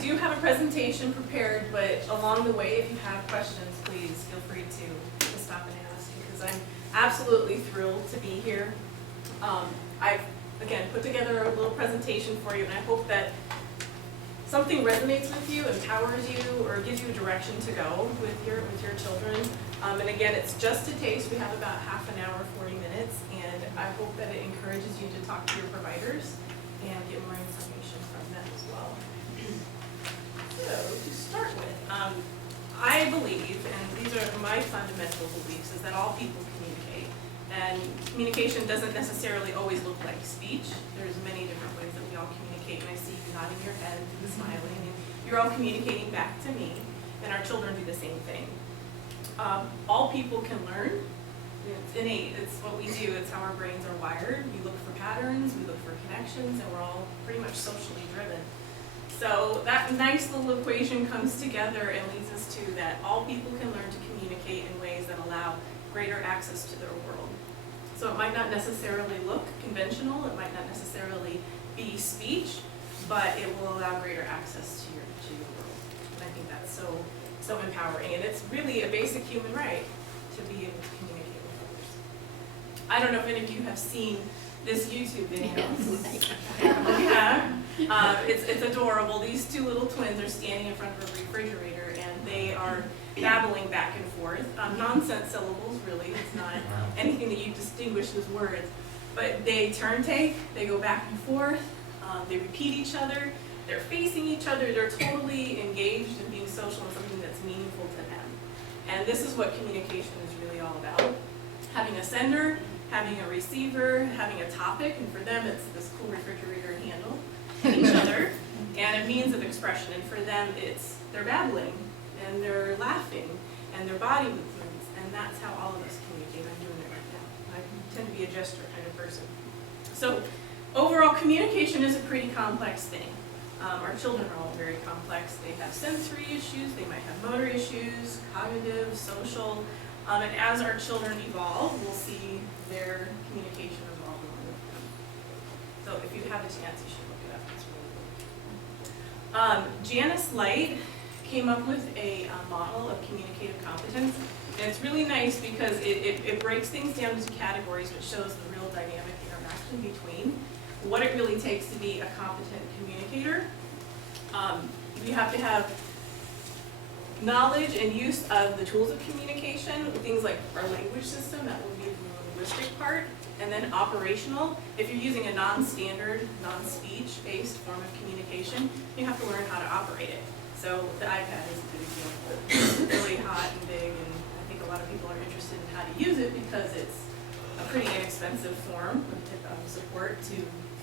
do have a presentation prepared, but along the way, if you have questions, please feel free to stop and ask, because I'm absolutely thrilled to be here. I've, again, put together a little presentation for you, and I hope that something resonates with you, empowers you, or gives you a direction to go with your children. And again, it's just a taste. We have about half an hour, 40 minutes, and I hope that it encourages you to talk to your providers and get more information from them as well. So, to start with, I believe, and these are my fundamental beliefs, is that all people communicate. And communication doesn't necessarily always look like speech. There's many different ways that we all communicate, and I see you nodding your head and smiling, and you're all communicating back to me, and our children do the same thing. All people can learn. It's innate. It's what we do. It's how our brains are wired. We look for patterns, we look for connections, and we're all pretty much socially driven. So that nice little equation comes together and leads us to that all people can learn to communicate in ways that allow greater access to their world. So it might not necessarily look conventional, it might not necessarily be speech, but it will allow greater access to your world. And I think that's so empowering, and it's really a basic human right to be able to communicate with others. I don't know if any of you have seen this YouTube video. Yeah. It's adorable. These two little twins are standing in front of a refrigerator, and they are babbling back and forth. Nonsense syllables, really. It's not anything that you distinguish as words. But they turn take, they go back and forth, they repeat each other, they're facing each other, they're totally engaged in being social in something that's meaningful to them. And this is what communication is really all about. Having a sender, having a receiver, having a topic, and for them it's this cool refrigerator handle, each other, and a means of expression. And for them they're babbling, and they're laughing, and their body movements, and that's how all of us communicate. I'm doing it right now. I tend to be a gesture kind of person. So overall, communication is a pretty complex thing. Our children are all very complex. They have sensory issues, they might have motor issues, cognitive, social, and as our children evolve, we'll see their communication evolve along with them. So if you have a chance, you should look it up. It's really cool. Janice Light came up with a model of communicative competence, and it's really nice because it breaks things down into categories, which shows the real dynamic interaction between what it really takes to be a competent communicator. You have to have knowledge and use of the tools of communication, things like our language system, that would be the linguistic part, and then operational. If you're using a non-standard, non-speech based form of communication, you have to learn how to operate it. So the iPad is a good example. It's really hot and big, and I think a lot of people are interested in how to use it because it's a pretty inexpensive form of support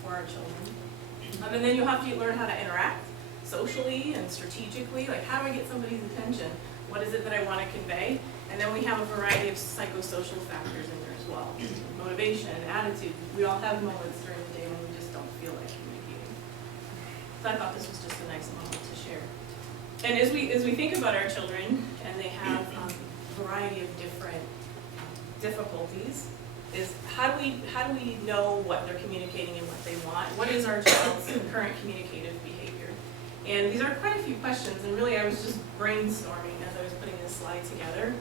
for our children. And then you'll have to learn how to interact socially and strategically. Like, how do I get somebody's attention? What is it that I want to convey? And then we have a variety of psychosocial factors in there as well. Motivation, attitude. We all have moments during the day when we just don't feel like communicating. So I thought this was just a nice moment to share. And as we think about our children, and they have a variety of different difficulties, is how do we know what they're communicating and what they want? What is our child's current communicative behavior? And these are quite a few questions, and really I was just brainstorming as I was putting this slide together,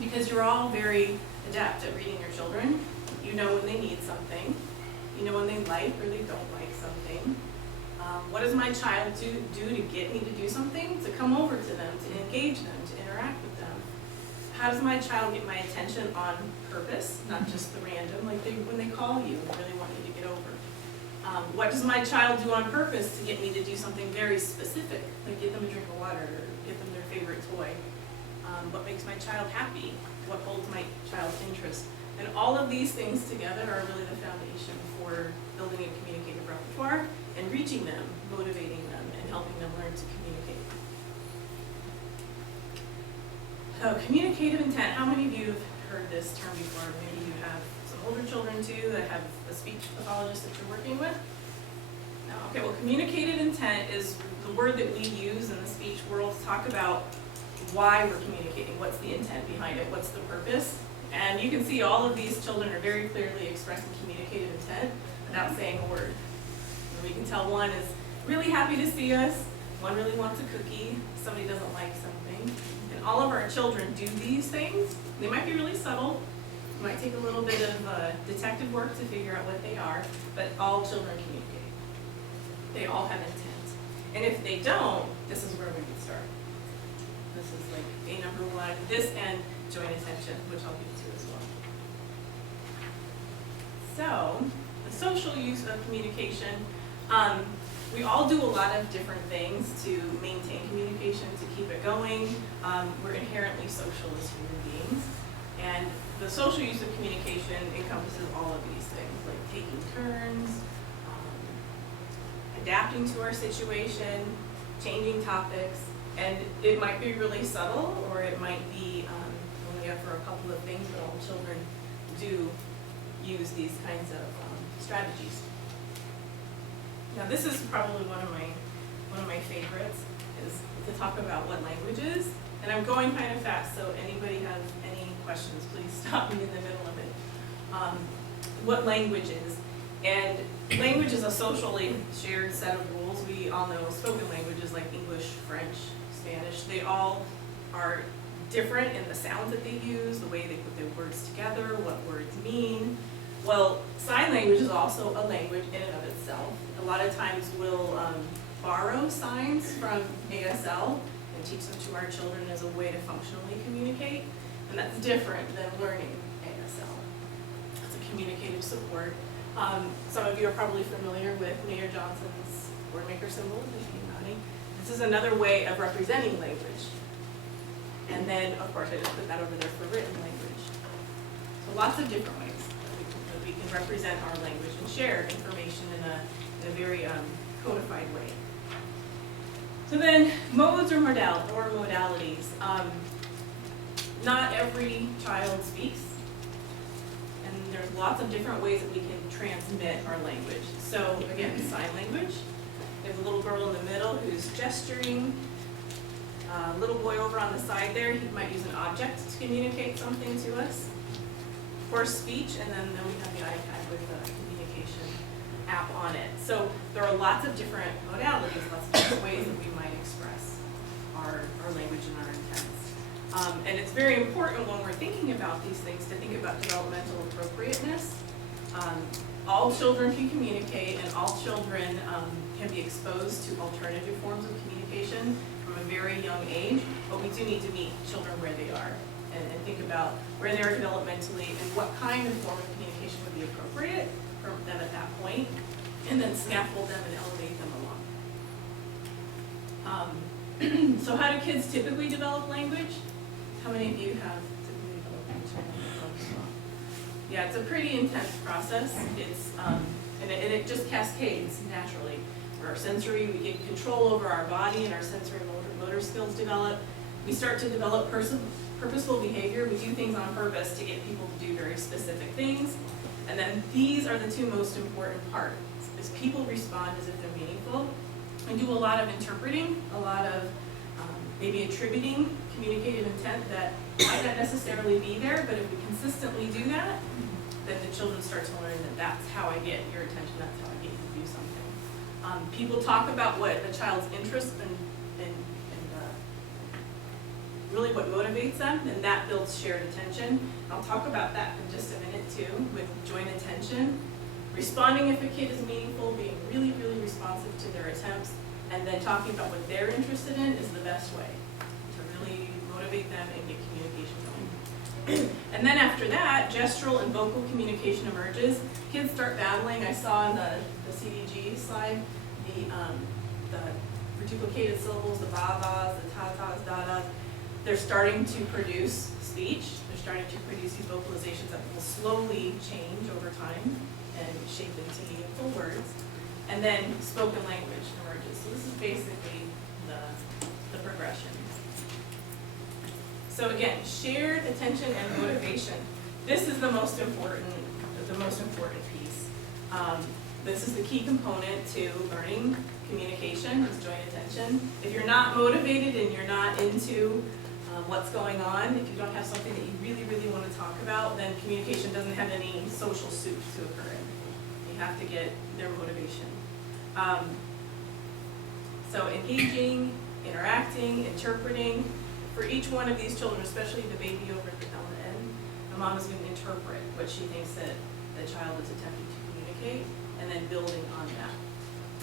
because you're all very adept at reading your children. You know when they need something, you know when they like or they don't like something. What does my child do to get me to do something? To come over to them, to engage them, to interact with them. How does my child get my attention on purpose, not just the random, like when they call you and really want you to get over? What does my child do on purpose to get me to do something very specific, like give them a drink of water or give them their favorite toy? What makes my child happy? What holds my child's interest? And all of these things together are really the foundation for building a communicative repertoire and reaching them, motivating them, and helping them learn to communicate. So, communicative intent. How many of you have heard this term before? Maybe you have some older children too that have a speech pathologist that you're working with. No? Okay, well, communicative intent is the word that we use in the speech world to talk about why we're communicating. What's the intent behind it? What's the purpose? And you can see all of these children are very clearly expressing communicative intent without saying a word. And we can tell one is really happy to see us, one really wants a cookie, somebody doesn't like something. And all of our children do these things. They might be really subtle. It might take a little bit of detective work to figure out what they are, but all children communicate. They all have intent. And if they don't, this is where we would start. This is like A number one, this and joint attention, which I'll get to as well. So, the social use of communication. We all do a lot of different things to maintain communication, to keep it going. We're inherently social as human beings. And the social use of communication encompasses all of these things, like taking turns, adapting to our situation, changing topics, and it might be really subtle, or it might be only for a couple of things, but all children do use these kinds of strategies. Now, this is probably one of my favorites, is to talk about what language is. And I'm going kind of fast, so anybody have any questions, please stop me in the middle of it. What language is. And language is a socially shared set of rules. We all know spoken languages like English, French, Spanish, they all are different in the sounds that they use, the way they put their words together, what words mean. Well, sign language is also a language in and of itself. A lot of times we'll borrow signs from ASL and teach them to our children as a way to functionally communicate, and that's different than learning ASL. It's a communicative support. Some of you are probably familiar with Mayor Johnson's wordmaker symbol, This is another way of representing language. And then, of course, I just put that over there for written language. So lots of different ways that we can represent our language and share information in a very codified way. So then, modes or modalities. Not every child speaks, and there's lots of different ways that we can transmit our language. So again, sign language. There's a little girl in the middle who's gesturing. Little boy over on the side there, he might use an object to communicate something to us. Of course, speech, and then we have the iPad with the communication app on it. So there are lots of different modalities, lots of different ways that we might express our language and our intents. And it's very important when we're thinking about these things to think about developmental appropriateness. All children can communicate, and all children can be exposed to alternative forms of communication from a very young age, but we do need to meet children where they are and think about where they are developmentally and what kind of form of communication would be appropriate for them at that point, and then scaffold them and elevate them along. So how do kids typically develop language? How many of you have typically developed language? Yeah, it's a pretty intense process. It's and it just cascades naturally. Our sensory, we get control over our body, and our sensory motor skills develop. We start to develop purposeful behavior. We do things on purpose to get people to do very specific things. And then these are the two most important parts, is people respond as if they're meaningful. We do a lot of interpreting, a lot of maybe attributing communicative intent that might not necessarily be there, but if we consistently do that, then the children start to learn that that's how I get your attention, that's how I get you to do something. People talk about what a child's interest and really what motivates them, and that builds shared attention. I'll talk about that in just a minute too, with joint attention. Responding if a kid is meaningful, being really, really responsive to their attempts, and then talking about what they're interested in is the best way to really motivate them and get communication going. And then after that, gestural and vocal communication emerges. Kids start babbling. I saw in the CDG slide the reduplicated syllables, the ba-bas, the ta-tas, da-das. They're starting to produce speech. They're starting to produce these vocalizations that will slowly change over time and shape into meaningful words. And then spoken language emerges. So this is basically the progression. So again, shared attention and motivation. This is the most important piece. This is the key component to learning communication, is joint attention. If you're not motivated and you're not into what's going on, if you don't have something that you really, really want to talk about, then communication doesn't have any social soup to occur in. You have to get their motivation. So engaging, interacting, interpreting. For each one of these children, especially the baby over at the end, the mom is going to interpret what she thinks that the child is attempting to communicate, and then building on that.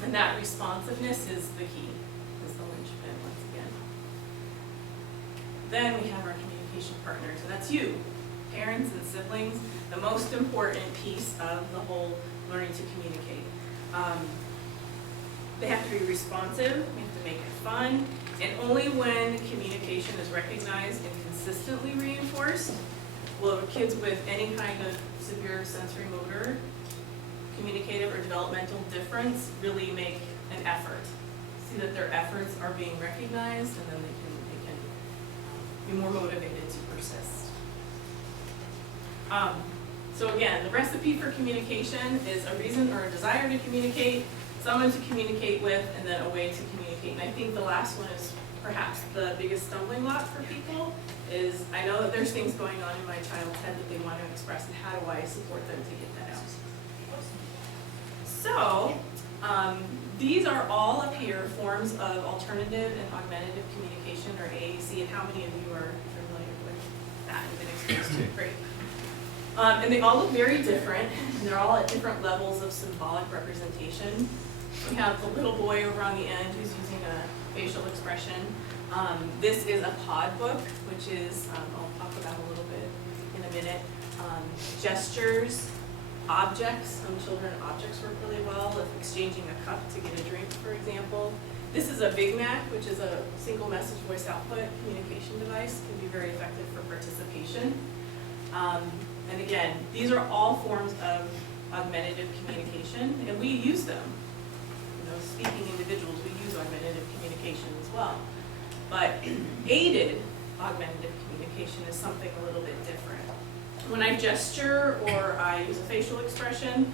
And that responsiveness is the key, is the linchpin once again. Then we have our communication partners, and that's you, parents and siblings, the most important piece of the whole learning to communicate. They have to be responsive, we have to make it fun, and only when communication is recognized and consistently reinforced will kids with any kind of severe sensory motor, communicative or developmental difference really make an effort. See that their efforts are being recognized, and then they can be more motivated to persist. So again, the recipe for communication is a reason or a desire to communicate, someone to communicate with, and then a way to communicate. And I think the last one is perhaps the biggest stumbling block for people is, I know that there's things going on in my child's head that they want to express, and how do I support them to get that out? So, these are all up here forms of alternative and augmentative communication, or AAC, and how many of you are familiar with that and been exposed to it? Great. And they all look very different, and they're all at different levels of symbolic representation. We have the little boy over on the end who's using a facial expression. This is a pod book, which is, I'll talk about a little bit in a minute. Gestures, objects, some children objects work really well, if exchanging a cup to get a drink, for example. This is a Big Mac, which is a single message voice output communication device, can be very effective for participation. And again, these are all forms of augmentative communication, and we use them. You know, speaking individuals, we use augmentative communication as well. But aided augmentative communication is something a little bit different. When I gesture or I use a facial expression,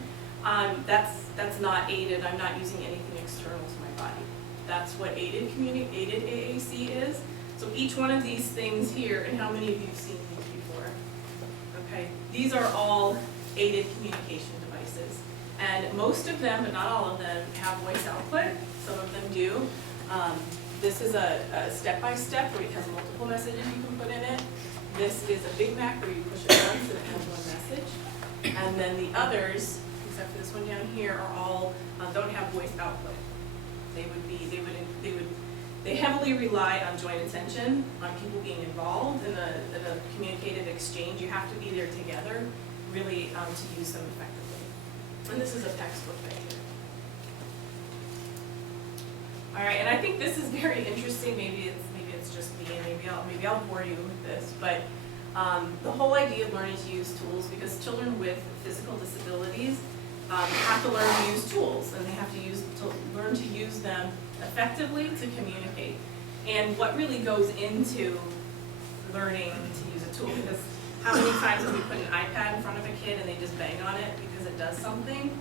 that's not aided. I'm not using anything external to my body. That's what aided AAC is. So each one of these things here, and how many of you have seen these before? Okay, these are all aided communication devices. And most of them, but not all of them, have voice output. Some of them do. This is a step-by-step where it has multiple messages you can put in it. This is a Big Mac where you push it once and it has one message. And then the others, except for this one down here, are all don't have voice output. They heavily rely on joint attention, on people being involved in a communicative exchange. You have to be there together, really, to use them effectively. And this is a textbook right here. All right, and I think this is very interesting. Maybe it's just me, and maybe I'll bore you with this, but the whole idea of learning to use tools, because children with physical disabilities have to learn to use tools, and they have to learn to use them effectively to communicate. And what really goes into learning to use a tool, because how many times have we put an iPad in front of a kid and they just bang on it because it does something?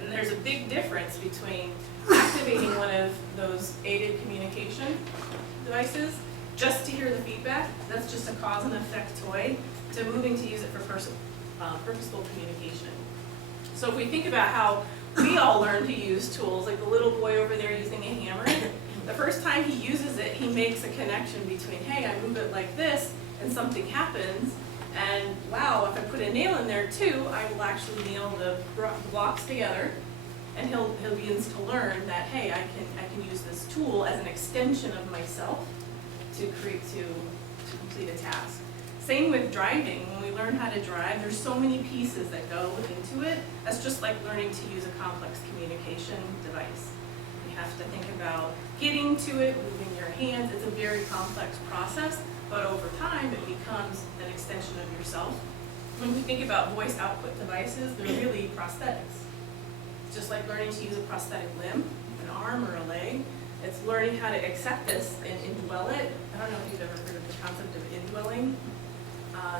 And there's a big difference between activating one of those aided communication devices just to hear the feedback, that's just a cause and effect toy, to moving to use it for purposeful communication. So if we think about how we all learn to use tools, like the little boy over there using a hammer, the first time he uses it, he makes a connection between, hey, I move it like this, and something happens, and wow, if I put a nail in there too, I will actually nail the blocks together, and he'll begin to learn that, hey, I can use this tool as an extension of myself to complete a task. Same with driving. When we learn how to drive, there's so many pieces that go into it. That's just like learning to use a complex communication device. You have to think about getting to it, moving your hands. It's a very complex process, but over time it becomes an extension of yourself. When we think about voice output devices, they're really prosthetics. It's just like learning to use a prosthetic limb, an arm or a leg. It's learning how to accept this and indwell it. I don't know if you've ever heard of the concept of indwelling.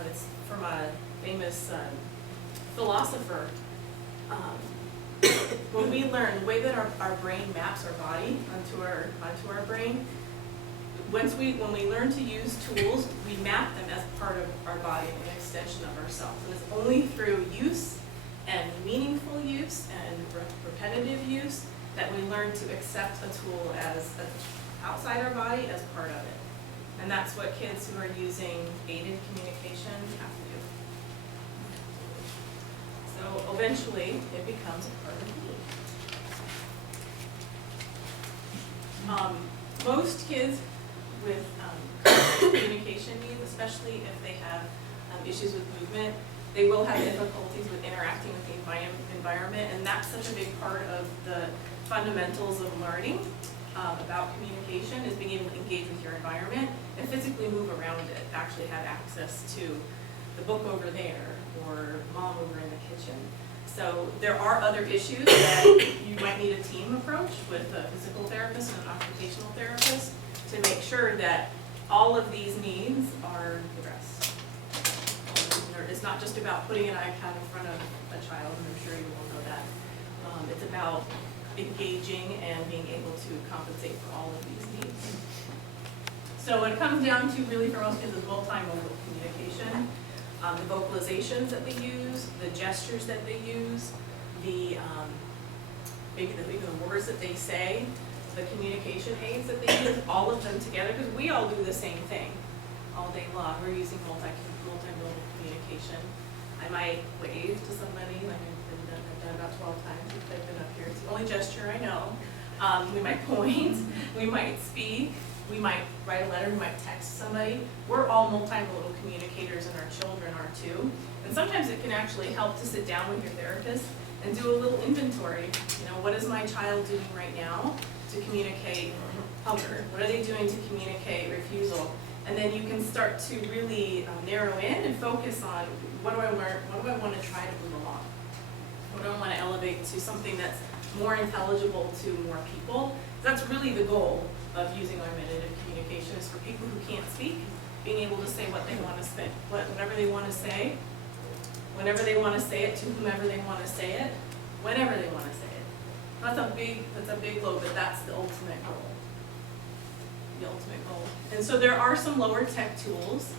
It's from a famous philosopher. When we learn the way that our brain maps our body onto our brain, when we learn to use tools, we map them as part of our body, an extension of ourselves. And it's only through use and meaningful use and repetitive use that we learn to accept a tool as outside our body as part of it. And that's what kids who are using aided communication have to do. So eventually, it becomes a part of me. Most kids with communication needs, especially if they have issues with movement, they will have difficulties with interacting with the environment, and that's such a big part of the fundamentals of learning about communication, is being able to engage with your environment and physically move around it, actually have access to the book over there or mom over in the kitchen. So there are other issues that you might need a team approach with a physical therapist and an occupational therapist to make sure that all of these needs are addressed. It's not just about putting an iPad in front of a child, and I'm sure you all know that. It's about engaging and being able to compensate for all of these needs. So what it comes down to really for most kids is multimodal communication. The vocalizations that they use, the gestures that they use, maybe the words that they say, the communication aids that they use, all of them together, because we all do the same thing all day long. We're using multimodal communication. I might wave to somebody, like I've done about 12 times since I've been up here. It's the only gesture I know. We might point, we might speak, we might write a letter, we might text somebody. We're all multimodal communicators, and our children are too. And sometimes it can actually help to sit down with your therapist and do a little inventory. You know, what is my child doing right now to communicate hunger? What are they doing to communicate refusal? And then you can start to really narrow in and focus on what do I want to try to move along? What do I want to elevate to something that's more intelligible to more people? That's really the goal of using augmentative communication, is for people who can't speak, being able to say what they want to say, whatever they want to say, whenever they want to say it, to whomever they want to say it, whenever they want to say it. That's a big load, but that's the ultimate goal. The ultimate goal. And so there are some lower tech tools,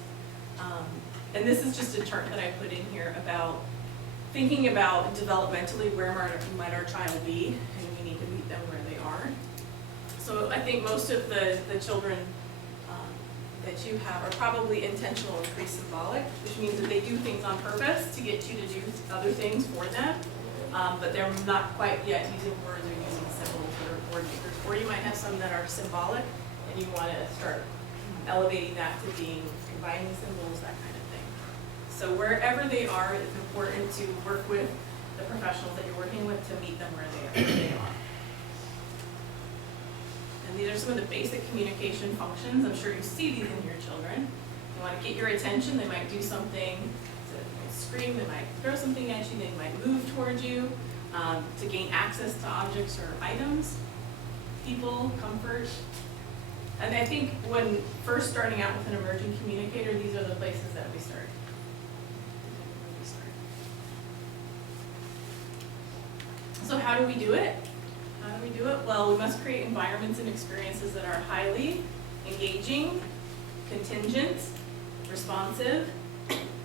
and this is just a chart that I put in here about thinking about developmentally where might our child be, and we need to meet them where they are. So I think most of the children that you have are probably intentional and pre-symbolic, which means that they do things on purpose to get you to do other things for them, but they're not quite yet using words or using symbols or word makers. Or you might have some that are symbolic, and you want to start elevating that to being combining symbols, that kind of thing. So wherever they are, it's important to work with the professionals that you're working with to meet them where they are. And these are some of the basic communication functions. I'm sure you see these in your children. They want to get your attention. They might do something, they might scream, they might throw something at you, they might move towards you to gain access to objects or items, people, comfort. And I think when first starting out with an emerging communicator, these are the places that we start. So how do we do it? How do we do it? Well, we must create environments and experiences that are highly engaging, contingent, responsive,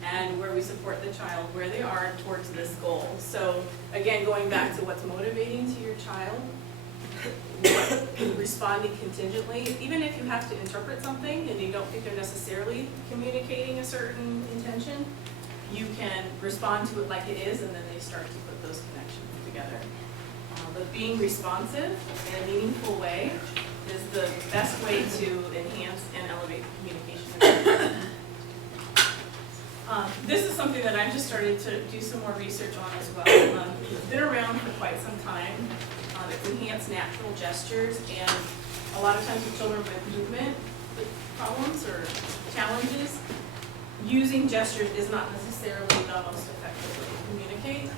and where we support the child where they are towards this goal. So again, going back to what's motivating to your child, responding contingently, even if you have to interpret something and you don't think they're necessarily communicating a certain intention, you can respond to it like it is, and then they start to put those connections together. But being responsive in a meaningful way is the best way to enhance and elevate communication. This is something that I've just started to do some more research on as well. It's been around for quite some time. It's enhanced natural gestures, and a lot of times with children with movement problems or challenges, using gestures is not necessarily the most effective way to communicate.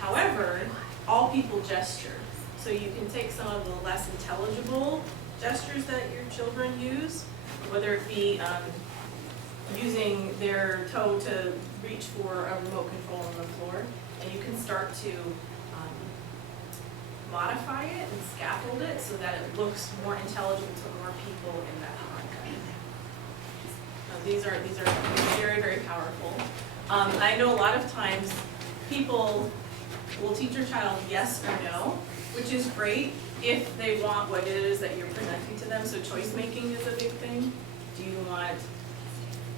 However, all people gesture. So you can take some of the less intelligible gestures that your children use, whether it be using their toe to reach for a remote control on the floor, and you can start to modify it and scaffold it so that it looks more intelligent to more people in that context. These are very, very powerful. I know a lot of times people will teach your child yes or no, which is great if they want what it is that you're presenting to them. So choice making is a big thing. Do you want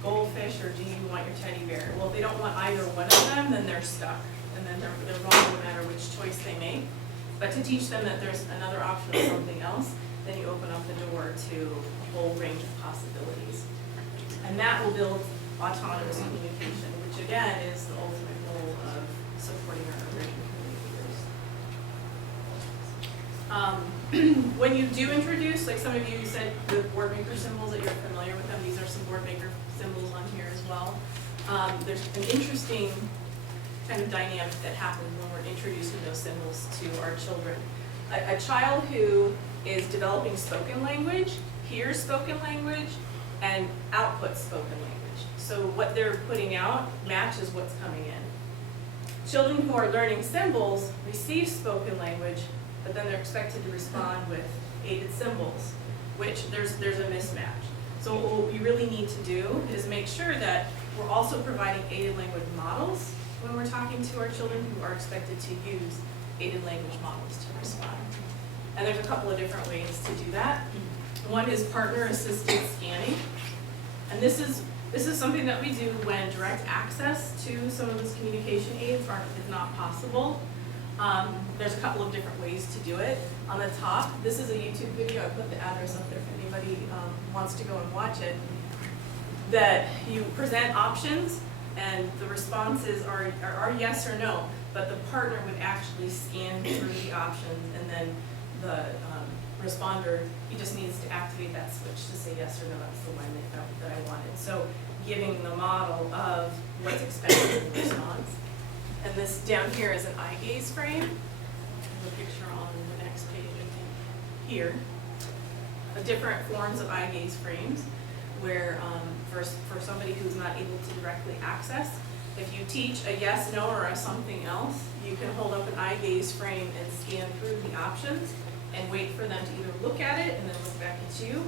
goldfish or do you want your teddy bear? Well, if they don't want either one of them, then they're stuck. And then they're wrong no matter which choice they make. But to teach them that there's another option of something else, then you open up the door to a whole range of possibilities. And that will build autonomous communication, which again is the ultimate goal of supporting our emerging communicators. When you do introduce, like some of you said, the board maker symbols that you're familiar with them, these are some board maker symbols on here as well. There's an interesting kind of dynamic that happens when we're introducing those symbols to our children. A child who is developing spoken language hears spoken language and outputs spoken language. So what they're putting out matches what's coming in. Children who are learning symbols receive spoken language, but then they're expected to respond with aided symbols, which there's a mismatch. So what we really need to do is make sure that we're also providing aided language models when we're talking to our children who are expected to use aided language models to respond. And there's a couple of different ways to do that. One is partner-assisted scanning. And this is something that we do when direct access to some of those communication aids is not possible. There's a couple of different ways to do it. On the top, this is a YouTube video. I put the address up there if anybody wants to go and watch it. That you present options and the responses are yes or no, but the partner would actually scan through the options and then the responder, he just needs to activate that switch to say yes or no, that's the one that I wanted. So giving the model of what's expected in response. And this down here is an eye gaze frame. I have a picture on the next page, I think, here. Different forms of eye gaze frames where for somebody who's not able to directly access, if you teach a yes, no, or a something else, you can hold up an eye gaze frame and scan through the options and wait for them to either look at it and then look back at you,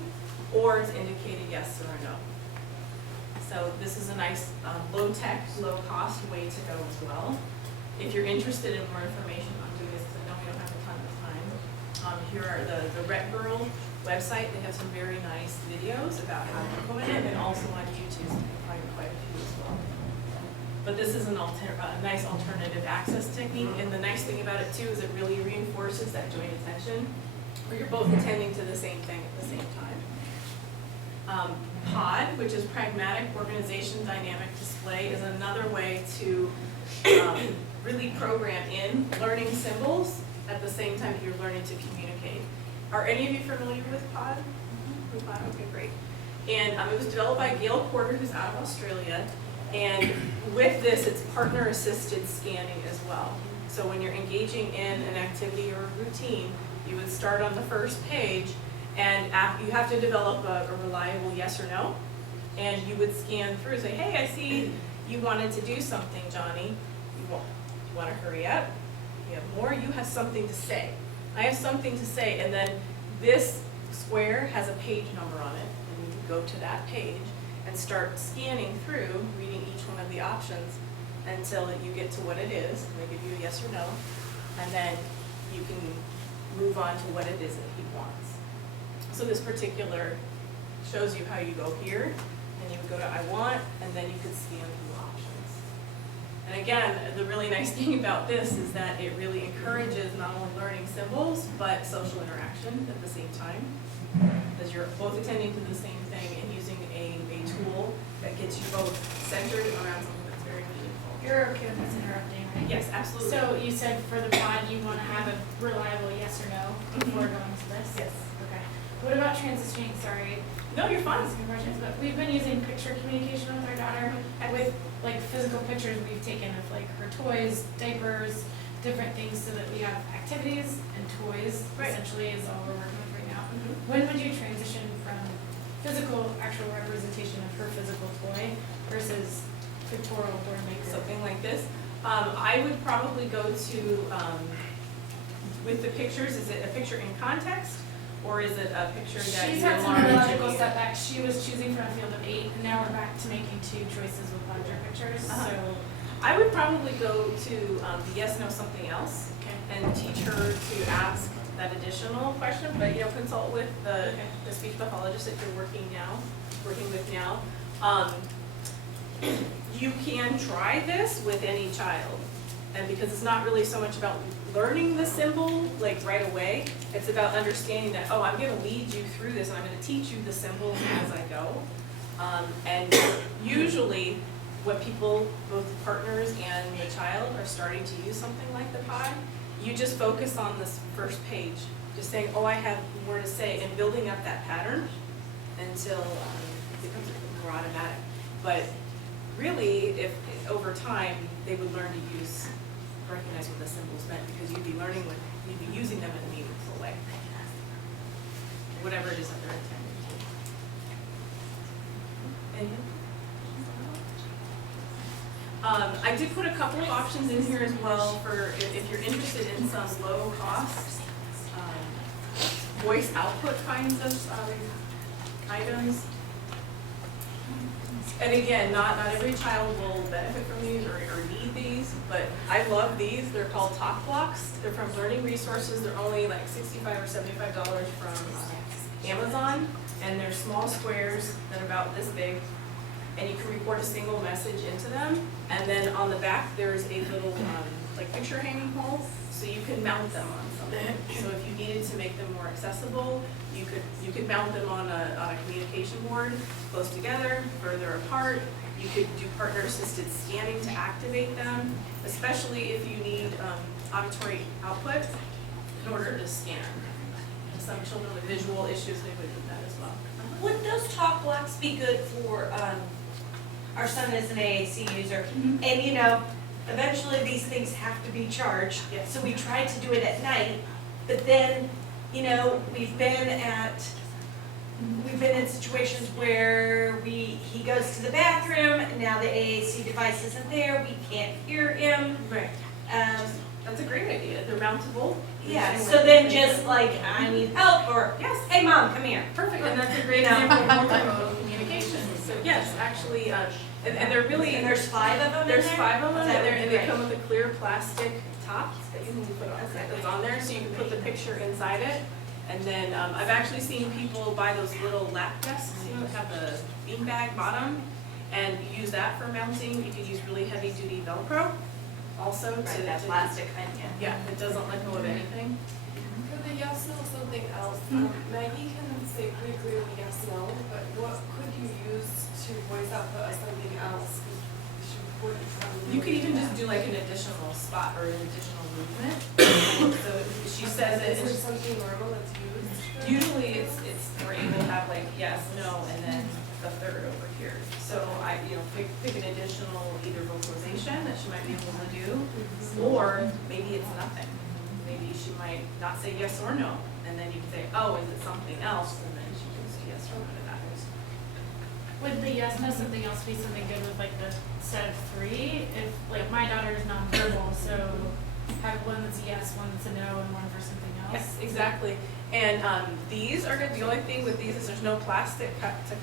or to indicate a yes or a no. So this is a nice low-tech, low-cost way to go as well. If you're interested in more information on doing this, because I know we don't have a ton of time, here are the Rec Girl website. They have some very nice videos about how to implement it, and also on YouTube, you can find quite a few as well. But this is a nice alternative access technique, and the nice thing about it too is it really reinforces that joint attention, where you're both attending to the same thing at the same time. POD, which is Pragmatic Organization Dynamic Display, is another way to really program in learning symbols at the same time that you're learning to communicate. Are any of you familiar with POD? With POD? Okay, great. And it was developed by Gail Porter, who's out of Australia. And with this, it's partner-assisted scanning as well. So when you're engaging in an activity or a routine, you would start on the first page, and you have to develop a reliable yes or no. And you would scan through and say, hey, I see you wanted to do something, Johnny. You want to hurry up? You have more? You have something to say. I have something to say, and then this square has a page number on it, and you go to that page and start scanning through, reading each one of the options until you get to what it is, and they give you a yes or no, and then you can move on to what it is that he wants. So this particular shows you how you go here, and you would go to I want, and then you could scan through options. And again, the really nice thing about this is that it really encourages not only learning symbols, but social interaction at the same time, because you're both attending to the same thing and using a tool that gets you both centered around something that's very meaningful. You're okay with us interrupting, right? Yes, absolutely. So you said for the pod you want to have a reliable yes or no before going to this? Yes. Okay. What about transitioning, sorry, No, you're fine. asking questions, but we've been using picture communication with our daughter, and with like physical pictures we've taken of like her toys, diapers, different things, so that we have activities and toys, Right. essentially is all we're working with right now. When would you transition from physical actual representation of her physical toy versus pictorial board maker? Something like this. I would probably go to, with the pictures, is it a picture in context? Or is it a picture that She's you're had some large neurological and- setbacks. She was choosing from a field of 8, and now we're back to making 2 choices with larger pictures. Uh-huh. So, I would probably go to the yes, no, something else. okay. and teach her to ask that additional question, but consult with the speech pathologist that you're working with now. You can try this with any child, and because it's not really so much about learning the symbol like right away, it's about understanding that, oh, I'm going to lead you through this and I'm going to teach you the symbols as I go. And usually when people, both the partners and the child, are starting to use something like the pie, you just focus on this first page, just saying, oh, I have more to say, and building up that pattern until it becomes more automatic. But really, if over time, they would learn to recognize what the symbols meant, because you'd be using them in a meaningful way, whatever it is that they're intended to. I did put a couple of options in here as well for if you're interested in some low cost voice output kinds of items. And again, not every child will benefit from these or need these, but I love these. They're called Talk Blocks. They're from Learning Resources. They're only like $65 or $75 from Amazon, and they're small squares that are about this big, and you can record a single message into them. And then on the back, there's a little like picture hanging hole, so you can mount them on something. So if you needed to make them more accessible, you could mount them on a communication board, close together, further apart. You could do partner-assisted scanning to activate them, especially if you need auditory output in order to scan. Some children with visual issues, they would do that as well. Would those talk blocks be good for, our son is an AAC user, and eventually these things have to be charged. Yes. So we tried to do it at night, but then, we've been in situations where he goes to the bathroom, and now the AAC device isn't there, we can't hear him. Right. That's a great idea. They're mountable. Yeah, so then just like, I need help, or, yes, hey mom, come here. perfect, and that's a great example of multimodal communication. So yes, actually, and they're really, And there's 5 of them in there? there's 5 of them, That and would be they great. come with a clear plastic top that you can put on, that's on there, so you can put the picture inside it. And then I've actually seen people buy those little lap desks, that have the beanbag bottom, and use that for mounting. You could use really heavy duty Velcro also to That plastic kind, yeah, it doesn't let go of anything. For the yes, no, something else, Maggie can say pretty clearly yes, no, but what could you use to voice output as something else? You could even just do like an additional spot or an additional movement. So she says it, Is there something normal that's used? usually it's we're able to have like yes, no, and then the third over here. So I pick an additional either vocalization that she might be able to do, or maybe it's nothing. Maybe she might not say yes or no, and then you can say, oh, is it something else? And then she can say yes or no to that. Would the yes, no, something else be something good with like the set of 3? If like my daughter is nonverbal, so have one that's a yes, one that's a no, and one for something else? Yes, exactly. And these are good. The only thing with these is there's no plastic cut to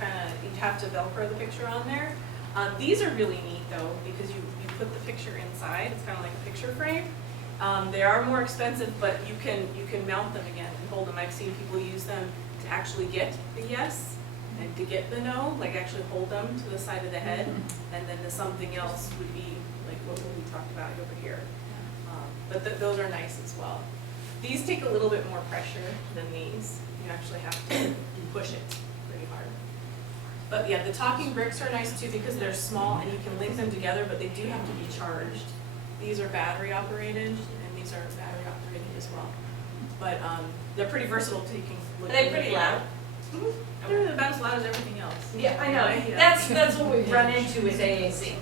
you'd have to Velcro the picture on there. These are really neat though, because you put the picture inside. It's kind of like a picture frame. They are more expensive, but you can mount them again and hold them. I've seen people use them to actually get the yes and to get the no, like actually hold them to the side of the head, and then the something else would be like what we talked about over here. But those are nice as well. These take a little bit more pressure than these. You actually have to push it pretty hard. But yeah, the talking bricks are nice too because they're small and you can link them together, but they do have to be charged. These are battery operated, and these are battery operated as well. But they're pretty versatile too. You can look. Are they pretty loud? They're about as loud as everything else. Yeah, I know. Yeah. That's what we've run into with AAC.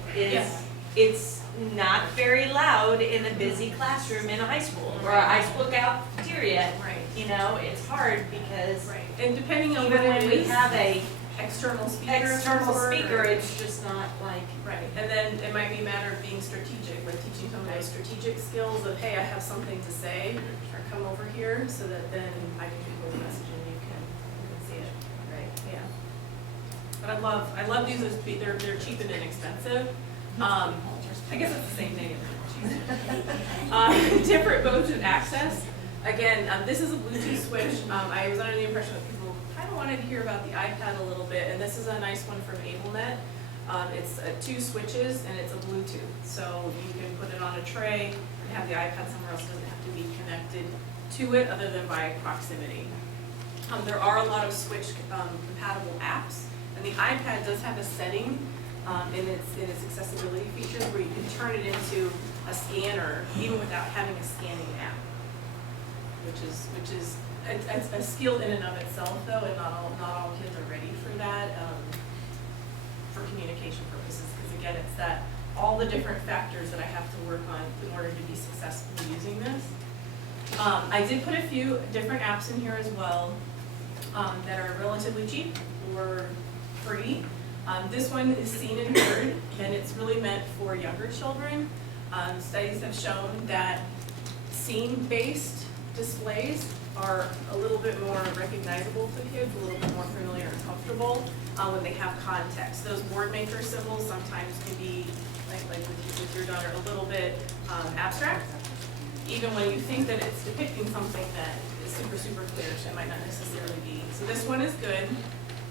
It's not very loud in a busy classroom in a high school or a high school cafeteria. Right. It's hard because Right. And depending on even what when it we is, have a external speaker, it's just not like. Right, and then it might be a matter of being strategic, like teaching some of those strategic skills of, hey, I have something to say, or come over here, so that then I can give you a message and you can see it. Right. Yeah. But I love these, they're cheap and inexpensive. I guess it's the same thing. Different modes of access. Again, this is a Bluetooth switch. I was under the impression that people kind of wanted to hear about the iPad a little bit, and this is a nice one from AbleNet. It's 2 switches and it's a Bluetooth, so you can put it on a tray and have the iPad somewhere else. It doesn't have to be connected to it other than by proximity. There are a lot of switch compatible apps, and the iPad does have a setting in its accessibility features where you can turn it into a scanner even without having a scanning app, which is a skill in and of itself though, and not all kids are ready for that for communication purposes, because again it's that all the different factors that I have to work on in order to be successful using this. I did put a few different apps in here as well that are relatively cheap or free. This one is Seen and Heard, and it's really meant for younger children. Studies have shown that scene-based displays are a little bit more recognizable to kids, a little bit more familiar and comfortable when they have context. Those board maker symbols sometimes can be, like with your daughter, a little bit abstract. Even when you think that it's depicting something that is super, super clear, so it might not necessarily be. So this one is good.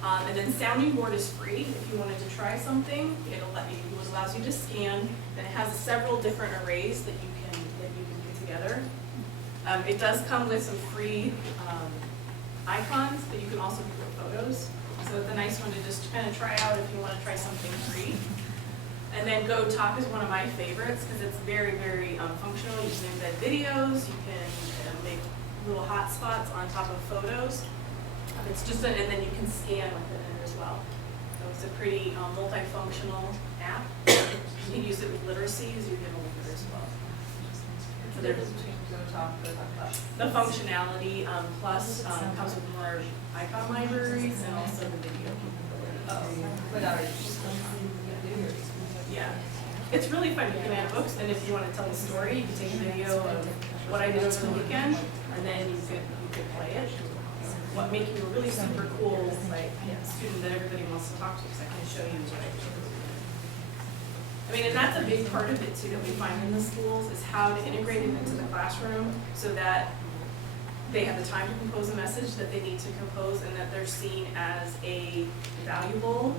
And then Sounding Board is free. If you wanted to try something, it allows you to scan. Then it has several different arrays that you can put together. It does come with some free icons, but you can also put photos. So it's a nice one to just kind of try out if you want to try something free. And then GoTalk is one of my favorites because it's very, very functional. You can embed videos, you can make little hotspots on top of photos. It's just and then you can scan with it as well. So it's a pretty multifunctional app. You can use it with literacy as you get older as well. What's the difference between GoTalk and Plus? The functionality plus comes with more icon libraries and also the video capability. Without it. Yeah. It's really fun. You can add books, and if you want to tell a story, you can take a video of what I did over the weekend, and then you could play it. What makes you really super cool is like a student that everybody wants to talk to, because I can show you what I did. I mean, and that's a big part of it too that we find in the schools is how to integrate it into the classroom so that they have the time to compose a message that they need to compose, and that they're seen as a valuable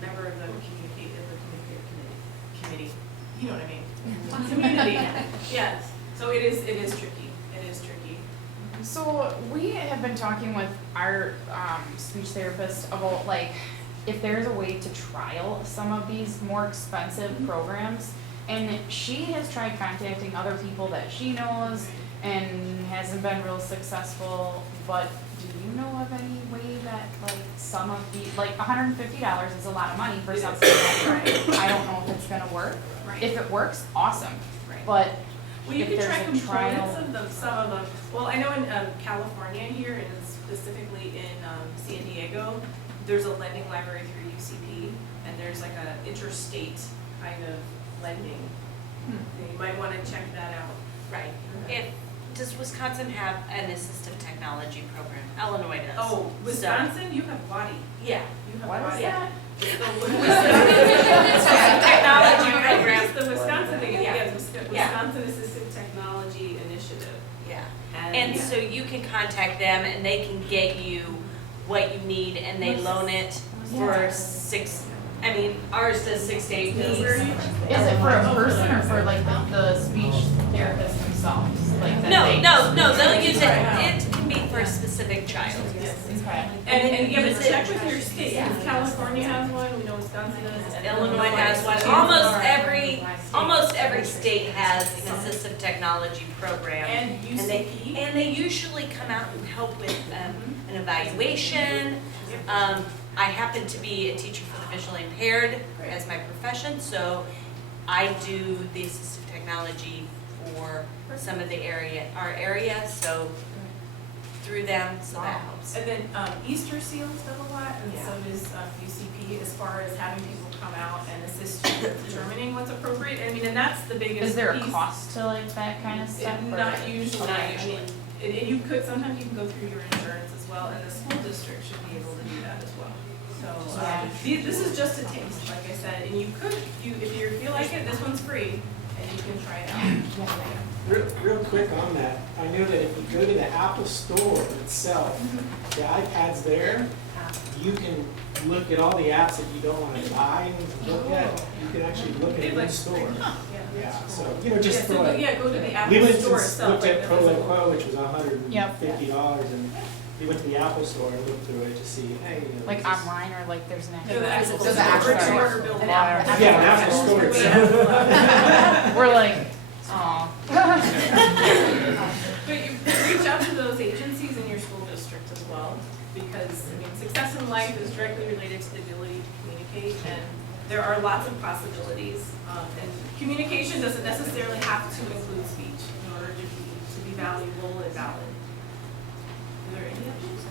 member of the committee. You know what I mean? Community. Yes. So it is tricky. It is tricky. So we have been talking with our speech therapist about like if there's a way to trial some of these more expensive programs, and she has tried contacting other people that she knows and hasn't been real successful. But do you know of any way that like some of the like $150 is a lot of money for something that I don't know if it's gonna work. Right. If it works, awesome. Right. But Well, you if can there's try a components trial- of them, some of them. Well, I know in California here, and specifically in San Diego, there's a lending library through UCP, and there's like a interstate kind of lending. You might want to check that out. Right. Does Wisconsin have an assistive technology program? Illinois does. Oh, Wisconsin, you have WADI. Yeah. You have what is WADI. that? It's the Technology program. It's the Wisconsin thing. Yeah. Yeah, Wisconsin Assistive Technology Initiative. Yeah. And so you can contact them and they can get you what you need and they loan it for ours does 6 to 8 weeks. Is it for a person or for like the speech therapist themselves? Like that No, they'll use it. It can be for a specific child. Yes. Okay. And yeah, but use it. check with your state. Yeah. California has one. We know Wisconsin does. And Illinois has one. Almost every state has an assistive technology program. And UCP. And they usually come out and help with an evaluation. I happen to be a teacher for the visually impaired as my profession, so I do the assistive technology for some of our area, so through them, so that helps. And then Easter Seals does a lot, and so does UCP as far as having people come out and assist you with determining what's appropriate. I mean, and that's the biggest piece. Is there a cost to like that kind of stuff? Not usually. Not usually. And you could, sometimes you can go through your insurance as well, and the school district should be able to do that as well. So, this is just a taste, like I said, and you could, if you feel like it, this one's free, and you can try it out. Real quick on that, I know that if you go to the Apple Store itself, the iPads there, you can look at all the apps that you don't want to buy and look at. You can actually look at it in the store. Yeah, so, just for like. Yeah, go to the We Apple went store and itself. looked at like Pro the Lo physical. Quo, which was $150, and we went to the Apple Store and looked through it to see, hey. Like this is- online or like there's an No, the actual. actual There's store. an actual Bricks and store. mortar building. Yeah, an Apple Store itself. We're like, aw. But you reach out to those agencies in your school district as well, because, success in life is directly related to the ability to communicate, and there are lots of possibilities. And communication doesn't necessarily have to include speech in order to be valuable and valid. Is there any others?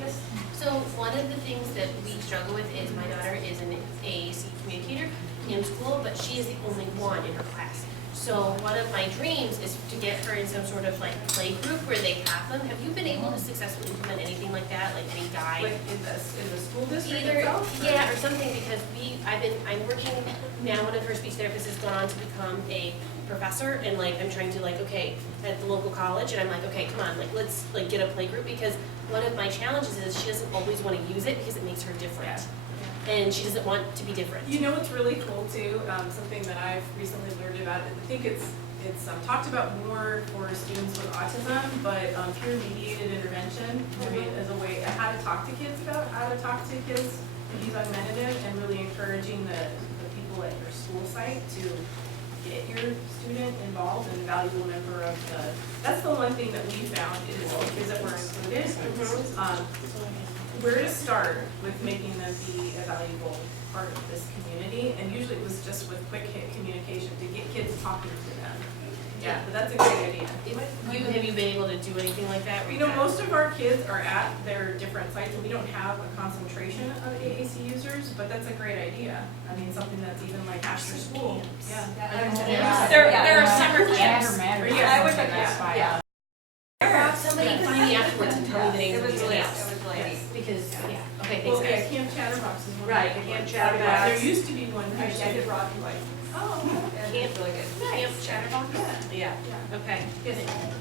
Yes? So one of the things that we struggle with is my daughter is an AAC communicator in school, but she is the only one in her class. So one of my dreams is to get her in some sort of like play group where they have them. Have you been able to successfully implement anything like that, like any guide? Like in the school district Either, itself? yeah, or something, because I'm working now, one of her speech therapists has gone on to become a professor, and like, I'm trying to like, okay, at the local college, and I'm like, okay, come on, like, let's like get a play group, because one of my challenges is she doesn't always want to use it because it makes her different. And she doesn't want to be different. You know what's really cool too, something that I've recently learned about, I think it's talked about more for students with autism, but peer mediated intervention, as a way, how to talk to kids and use augmentative, and really encouraging the people at your school site to get your student involved and a valuable member of that's the one thing that we found is the kids that were included. Where to start with making them be a valuable part of this community, and usually it was just with quick hit communication to get kids talking to them. Yeah, but that's a great idea. Have you been able to do anything like that? Most of our kids are at their different sites, and we don't have a concentration of AAC users, but that's a great idea. Something that's even like after school. Yeah. There are summer Matter, camps. matter. Or, yeah, I would- That's why, yeah. Somebody find me afterwards and tell me the names of these camps. Yes. Because, okay, Well, thanks yeah, guys. Camp Chatterbox is one. Right, of the Camp ones. Chatterbox. There used to be one. I did Rocky Life. Oh, Camp, really good. Camp Chatterbox? Yeah. yeah. Okay, Yes.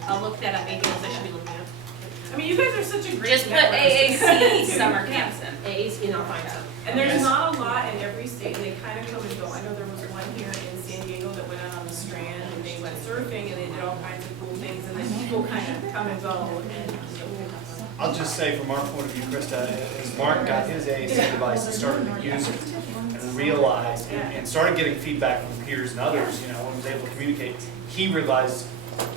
I'll look that up, anything else I should be looking at? You guys are such a great Just put network. AAC summer camps in, AAC, and I'll find some. And there's not a lot in every state, and they kind of come and go. I know there was one here in San Diego that went out on the Strand, and they went surfing, and they did all kinds of cool things, and then people kind of come and go, and I'll just say from our point of view, Krista, as Mark got his AAC device and started to use it and realized and started getting feedback from peers and others, when he was able to communicate, he realized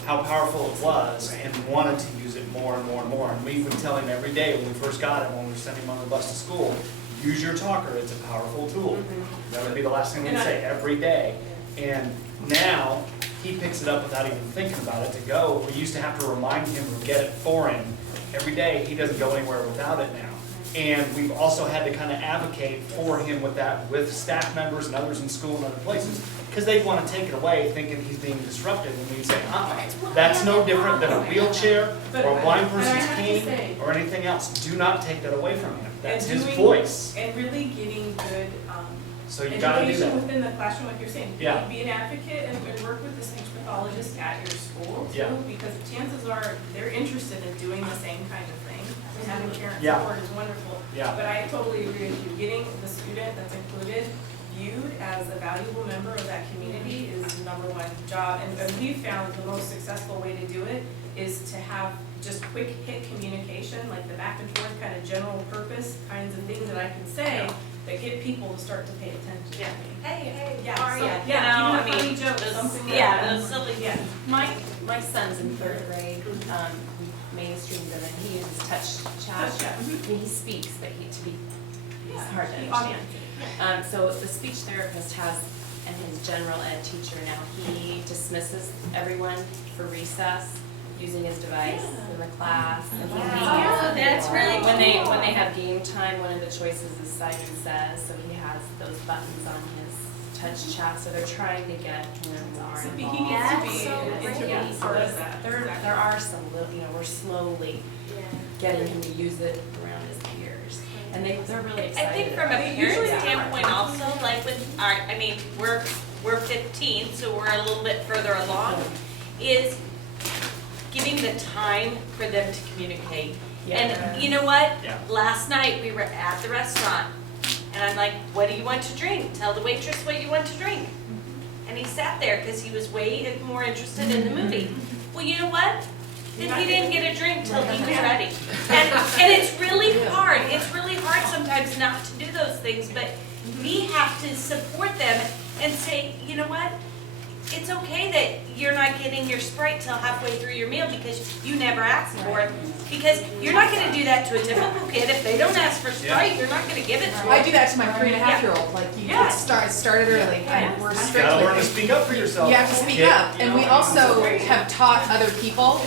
how powerful it was and wanted to use it more and more and more. And we would tell him every day when we first got it, when we were sending him on the bus to school, use your talker, it's a powerful tool. That would be the last thing we'd say every day. And now he picks it up without even thinking about it to go. We used to have to remind him or get it for him every day. He doesn't go anywhere without it now. And we've also had to kind of advocate for him with that, with staff members and others in school and other places, because they want to take it away thinking he's being disruptive, and we say, that's no different than a wheelchair or a blind person's cane or anything else. Do not take that away from him. That's his voice. And really getting good So you got to do education that. within the classroom, like you're saying. Yeah. Be an advocate and work with the speech pathologist at your school too, Yeah. because chances are they're interested in doing the same kind of thing. And having parent Yeah. support is wonderful. Yeah. But I totally agree with you. Getting the student that's included viewed as a valuable member of that community is the number one job. And we've found the most successful way to do it is to have just quick hit communication, like the back and forth kind of general purpose kinds of things that I can say that get people to start to pay attention to me. Hey, Yeah, how are so- ya? yeah, You know, even a funny joke, those- something like yeah, that. those silly, Yeah. My son's in third grade, mainstream them, and he uses touch chat. Touch chat, mhm. I mean, he speaks, but he's Yeah, hard to the understand. audience. So the speech therapist has, and his general ed teacher now, he dismisses everyone for recess using his device in the class. And he Wow, that's really when they have game time, one of the choices is Simon Says, so he has those buttons on his touch chat, so they're trying to get more So involved. he needs to That's be so great. introduced Yeah, to so that. there are some little, we're slowly getting him to use it around his peers. And they're really I excited. think from a about it. parent standpoint also, like with our, I mean, we're 15, so we're a little bit further along, is giving the time for them to communicate. And you know what? Yeah. Last night, we were at the restaurant, and I'm like, what do you want to drink? Tell the waitress what you want to drink. And he sat there because he was way more interested in the movie. Well, you know what? Then he didn't get a drink till he was ready. And it's really hard. It's really hard sometimes not to do those things, but we have to support them and say, you know what? It's okay that you're not getting your Sprite till halfway through your meal because you never asked for it. Because you're not gonna do that to a typical kid. If they don't ask for Sprite, you're not gonna give it to them. I do that to my 3.5-year-old, like you Yeah. started early, and we're You strict gotta learn to with speak up for yourself. you have to speak Kid, up, you and know, we I mean, also have taught other people,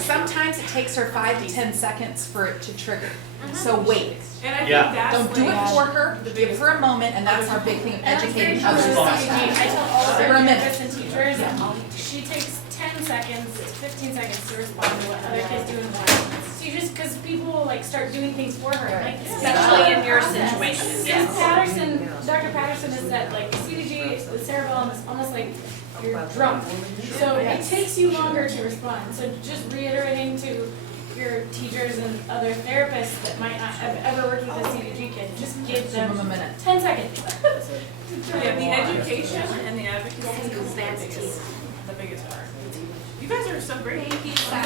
sometimes it takes her 5 to 10 seconds for it to trigger. So wait, And I think Yeah. that's don't do it like, for her, give her a moment, and that's our big thing of And that's very educating true others. with CDG. I tell all of For our a minute. therapists and teachers, she takes 10 seconds, 15 seconds to respond to what other kids do in the class. So you just, because people will like start doing things for her, like Especially in your process. situation. Yes, Patterson, Dr. Patterson is that like CDG, the cerebellum is almost like you're drunk. So it takes you longer to respond. So just reiterating to your teachers and other therapists that might not have ever worked with a CDG kid, just give Give them a them minute. 10 seconds. yeah, the education and the advocacy is the biggest part. You guys are so great. Thank you, I'm